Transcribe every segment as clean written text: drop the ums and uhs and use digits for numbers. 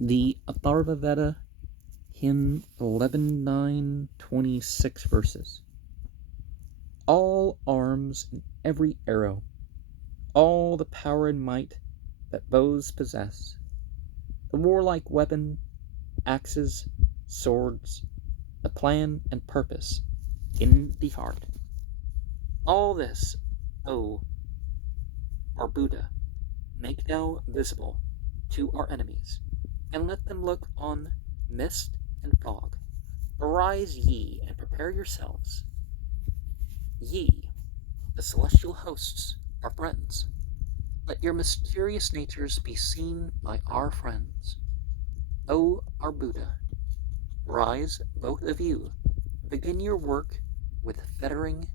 The Atharvaveda, hymn 11:9-26 verses. All arms and every arrow, all the power and might that bows possess, the warlike weapon, axes, swords, the plan and purpose in the heart. All this, O our Buddha, make thou visible to our enemies, and let them look on mist and fog. Arise ye and prepare yourselves. Ye, the celestial hosts, our friends, let your mysterious natures be seen by our friends. O our Buddha, rise, both of you, begin your work with fettering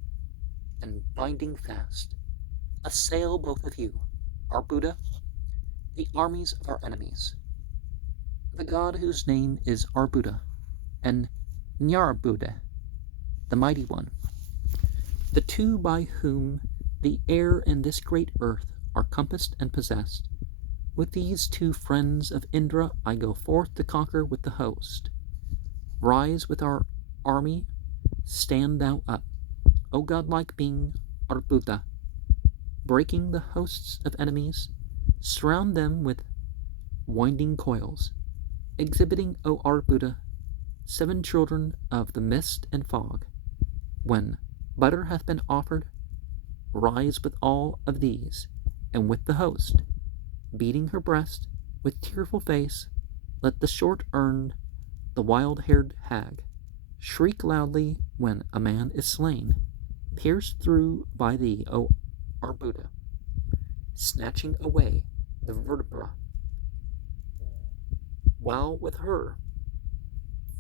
and binding fast. Assail, both of you, our Buddha, the armies of our enemies. The God whose name is our Buddha, and Nyar Buddha, the mighty one, the two by whom the air and this great earth are compassed and possessed. With these two friends of Indra I go forth to conquer with the host. Rise with our army, stand thou up, O godlike being, our Buddha, breaking the hosts of enemies, surround them with winding coils, exhibiting, O our Buddha, 7 children of the mist and fog. When butter hath been offered, rise with all of these, and with the host, beating her breast, with tearful face, let the short-earned, the wild-haired hag, shriek loudly when a man is slain, pierced through by thee, O our Buddha, snatching away the vertebra, while with her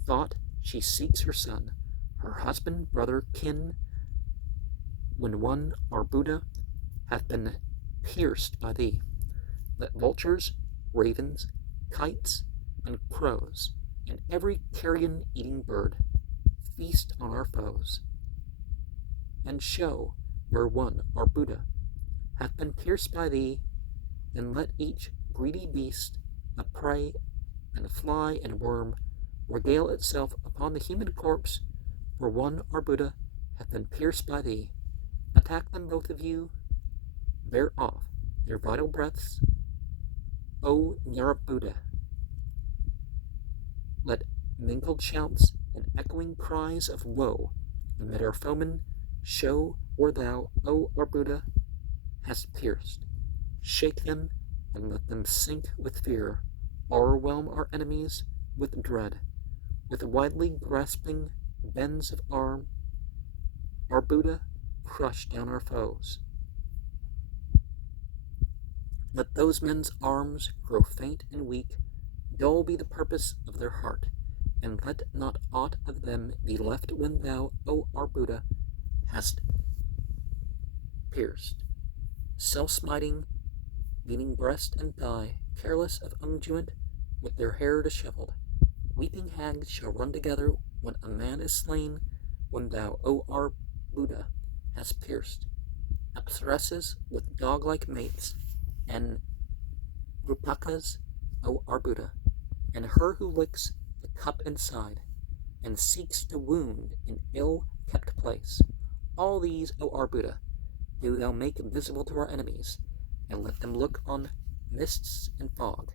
thought she seeks her son, her husband, brother, kin, when one, our Buddha, hath been pierced by thee. Let vultures, ravens, kites, and crows, and every carrion-eating bird feast on our foes, and show where one, our Buddha, hath been pierced by thee, and let each greedy beast of prey and fly and worm regale itself upon the human corpse where one, our Buddha, hath been pierced by thee. Attack them, both of you, bear off their vital breaths, O Nyara Buddha. Let mingled shouts and echoing cries of woe amid our foemen show where thou, O our Buddha, hast pierced. Shake them and let them sink with fear, o'erwhelm our enemies with dread. With widely grasping bends of arm, our Buddha, crush down our foes. Let those men's arms grow faint and weak, dull be the purpose of their heart, and let not aught of them be left when thou, O our Buddha, hast pierced. Self-smiting, beating breast and thigh, careless of unguent, with their hair dishevelled, weeping hags shall run together when a man is slain, when thou, O our Buddha, hast pierced. Apsaras with dog-like mates, and Rupakas, O our Buddha, and her who licks the cup inside, and seeks to wound in ill-kept place. All these, O our Buddha, do thou make visible to our enemies, and let them look on mists and fog.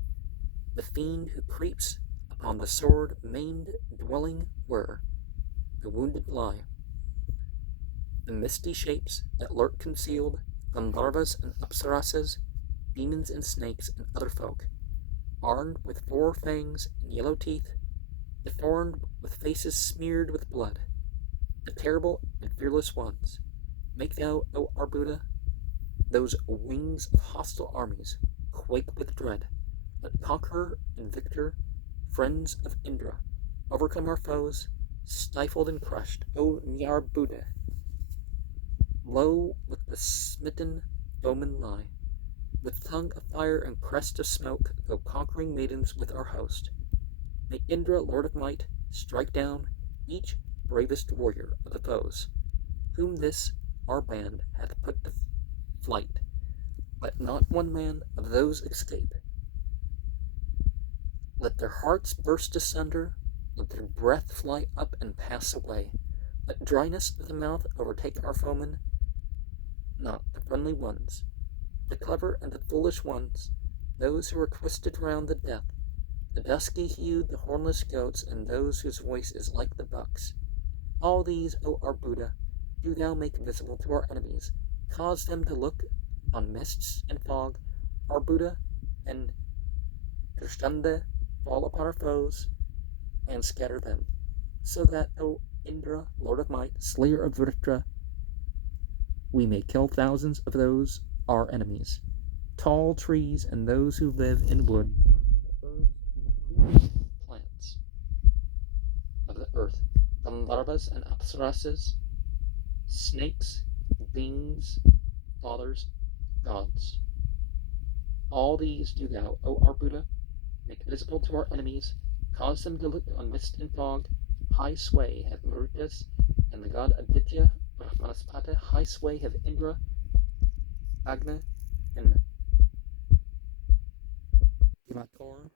The fiend who creeps upon the sword-maned dwelling where the wounded lie. The misty shapes that lurk concealed, Gandharvas and Apsarasas, demons and snakes and other folk, armed with 4 fangs and yellow teeth, deformed with faces smeared with blood, the terrible and fearless ones. Make thou, O our Buddha, those wings of hostile armies quake with dread. Let conqueror and victor, friends of Indra, overcome our foes, stifled and crushed, O Nyar Buddha. Low with the smitten foemen lie, with tongue of fire and crest of smoke, go conquering maidens with our host. May Indra, Lord of Might, strike down each bravest warrior of the foes, whom this our band hath put to flight. Let not one man of those escape. Let their hearts burst asunder, let their breath fly up and pass away. Let dryness of the mouth overtake our foemen, not the friendly ones, the clever and the foolish ones, those who are twisted round the death, the dusky-hued, the hornless goats, and those whose voice is like the buck's. All these, O our Buddha, do thou make visible to our enemies. Cause them to look on mists and fog, our Buddha, and Krishnanda fall upon our foes and scatter them, so that, O Indra, Lord of Might, slayer of Vritra, we may kill thousands of those our enemies, tall trees and those who live in wood, the herbs and plants of the earth, Gandharvas and Apsarasas, snakes, beings, fathers, gods. All these do thou, O our Buddha, make visible to our enemies, cause them to look on mist and fog. High sway have Marutas and the god Aditya, Brahmanaspata. High sway have Indra, Agna, and Himator,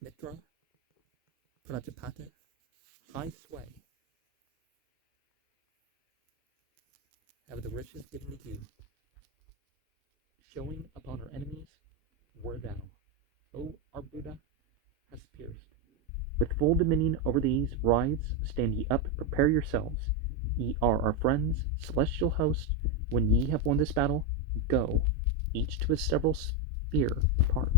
Mitra, Prajapata. High sway have the riches given to you, showing upon our enemies where thou, O our Buddha, hast pierced. With full dominion over these, rise, stand ye up, prepare yourselves. Ye are our friends, celestial host. When ye have won this battle, go, each to his several sphere apart.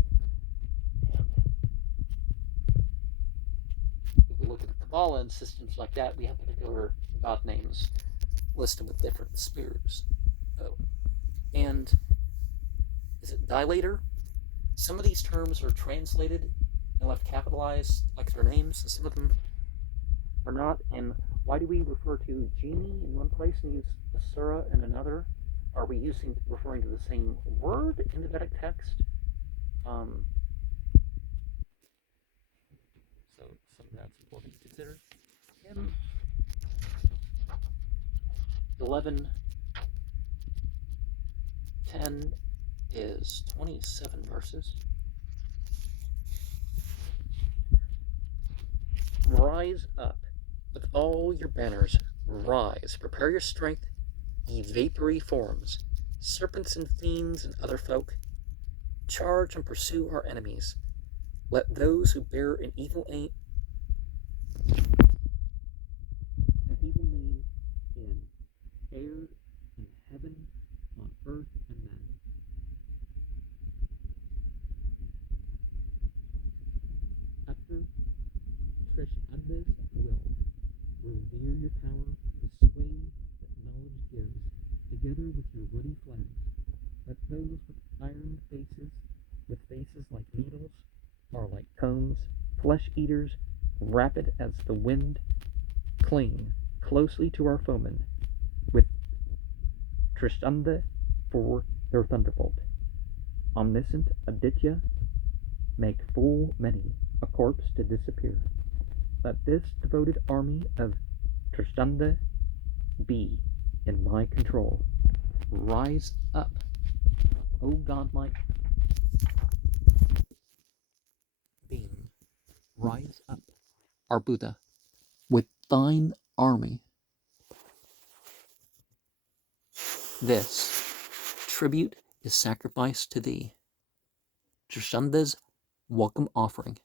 If we look at the Kabbalah and systems like that, we have particular god names listed with different spheres. And is it dilator? Some of these terms are translated and left capitalized like their names, and some of them are not. And why do we refer to genie in one place and use asura in another? Are we referring to the same word in the Vedic text? So some of that's important to consider. Hymn 11:10 is 27 verses. Rise up with all your banners, rise, prepare your strength, ye vapory forms, serpents and fiends and other folk, charge and pursue our enemies. Let those who bear an evil name in air, in heaven, on earth, and men. Atharvaveda will revere your power, the sway that knowledge gives, together with your ruddy flags. Let those with iron faces, with faces like needles, are like combs, flesh eaters, rapid as the wind, cling closely to our foemen, with Trishanda for their thunderbolt. Omniscient Aditya, make full many a corpse to disappear. Let this devoted army of Trishanda be in my control. Rise up, O godlike being. Rise up, our Buddha, with thine army. This tribute is sacrificed to thee. Trishanda's welcome offering.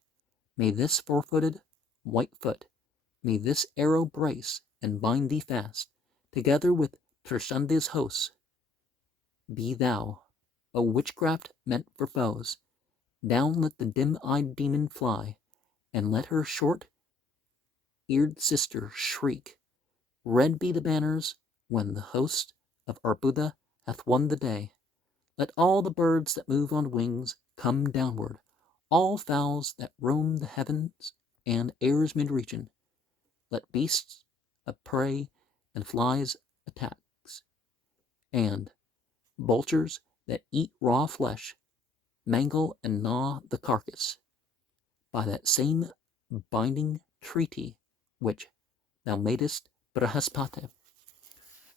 May this four-footed white foot, may this arrow brace and bind thee fast, together with Trishanda's hosts. Be thou, O witchcraft meant for foes, down let the dim-eyed demon fly, and let her short-eared sister shriek. Red be the banners when the host of our Buddha hath won the day. Let all the birds that move on wings come downward, all fowls that roam the heavens and air's mid-region. Let beasts of prey and flies attacks, and vultures that eat raw flesh mangle and gnaw the carcass, by that same binding treaty which thou madest Brahaspati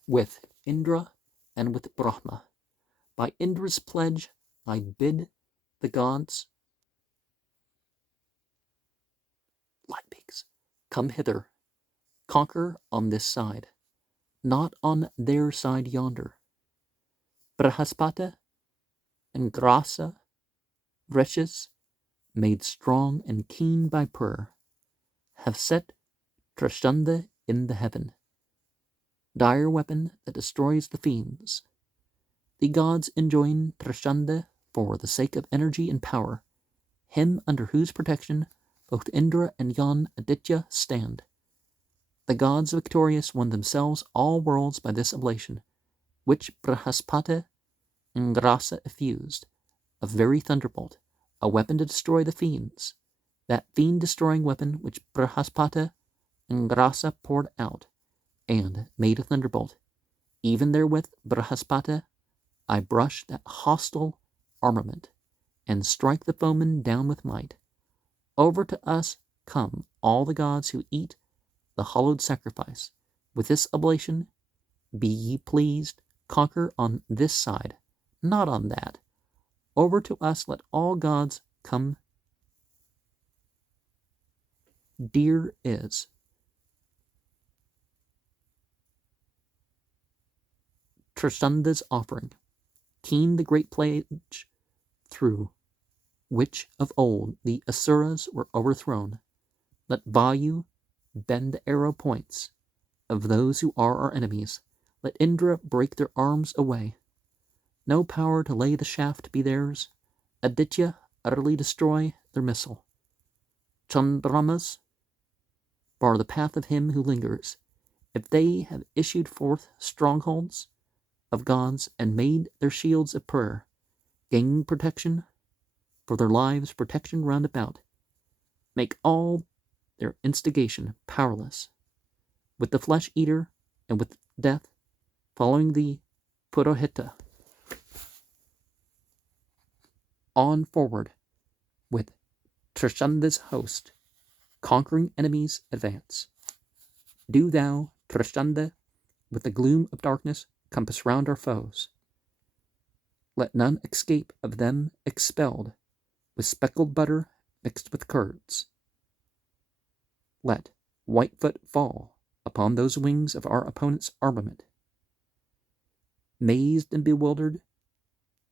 with Indra and with Brahma. By Indra's pledge I bid the gods come hither, conquer on this side, not on their side yonder. Brahaspata and Grasa, wretches, made strong and keen by prayer, have set Trashunda in the heaven, dire weapon that destroys the fiends. The gods enjoin Trashunda for the sake of energy and power, him under whose protection both Indra and Yan Aditya stand. The gods victorious won themselves all worlds by this oblation, which Brahaspata and Grasa effused, a very thunderbolt, a weapon to destroy the fiends, that fiend-destroying weapon which Brahaspata and Grasa poured out, and made a thunderbolt. Even therewith, Brahaspata, I brush that hostile armament, and strike the foeman down with might. Over to us come all the gods who eat the hallowed sacrifice. With this oblation, be ye pleased, conquer on this side, not on that. Over to us let all gods come. Dear is Trashunda's offering, keen the great pledge through which of old the Asuras were overthrown. Let Vayu bend the arrow points of those who are our enemies. Let Indra break their arms away. No power to lay the shaft be theirs. Aditya utterly destroy their missile. Chandramas bar the path of him who lingers. If they have issued forth strongholds of gods and made their shields of prayer, gaining protection for their lives, protection round about, make all their instigation powerless. With the flesh eater and with death, following the Purohita, on forward with Trashunda's host, conquering enemies advance. Do thou, Trashunda, with the gloom of darkness compass round our foes. Let none escape of them expelled with speckled butter mixed with curds. Let Whitefoot fall upon those wings of our opponent's armament. Mazed and bewildered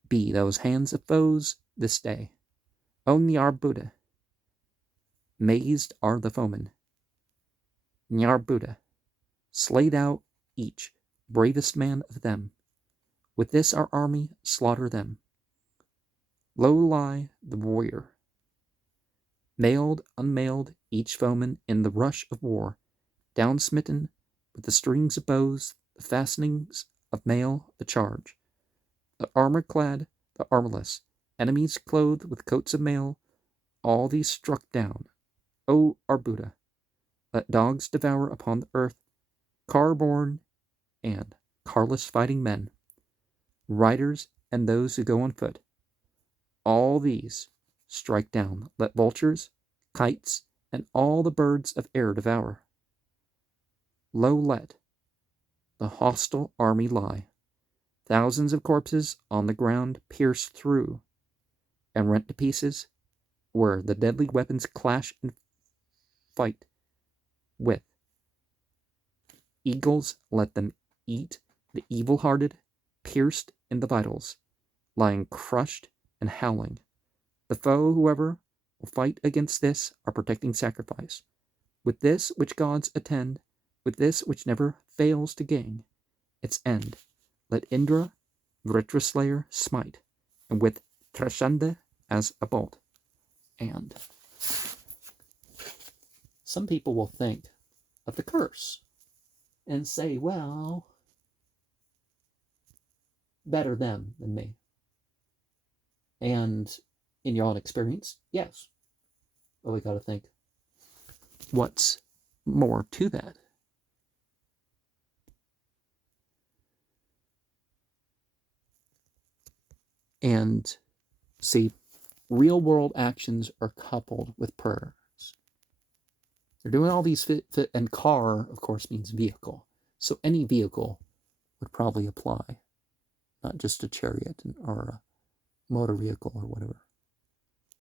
be those hands of foes this day. O Nyarbuddha, mazed are the foemen. Nyarbuddha, slay thou each bravest man of them. With this our army slaughter them. Low lie the warrior, mailed, unmailed, each foeman in the rush of war, down smitten with the strings of bows, the fastenings of mail, the charge. The armor-clad, the armorless, enemies clothed with coats of mail, all these struck down. O Arbuda, let dogs devour upon the earth, car-born and carless fighting men, riders and those who go on foot. All these strike down. Let vultures, kites, and all the birds of air devour. Low let the hostile army lie. Thousands of corpses on the ground pierced through and rent to pieces, where the deadly weapons clash and fight with. Eagles let them eat the evil-hearted, pierced in the vitals, lying crushed and howling. The foe, whoever, will fight against this, our protecting sacrifice. With this which gods attend, with this which never fails to gain its end, let Indra, Vritra Slayer, smite, and with Trashunda as a bolt. And some people will think of the curse and say, well, better them than me. And in your own experience, yes. But we got to think, what's more to that? And see, real world actions are coupled with prayers. They're doing all these fit, and car, of course, means vehicle. So any vehicle would probably apply, not just a chariot or a motor vehicle or whatever.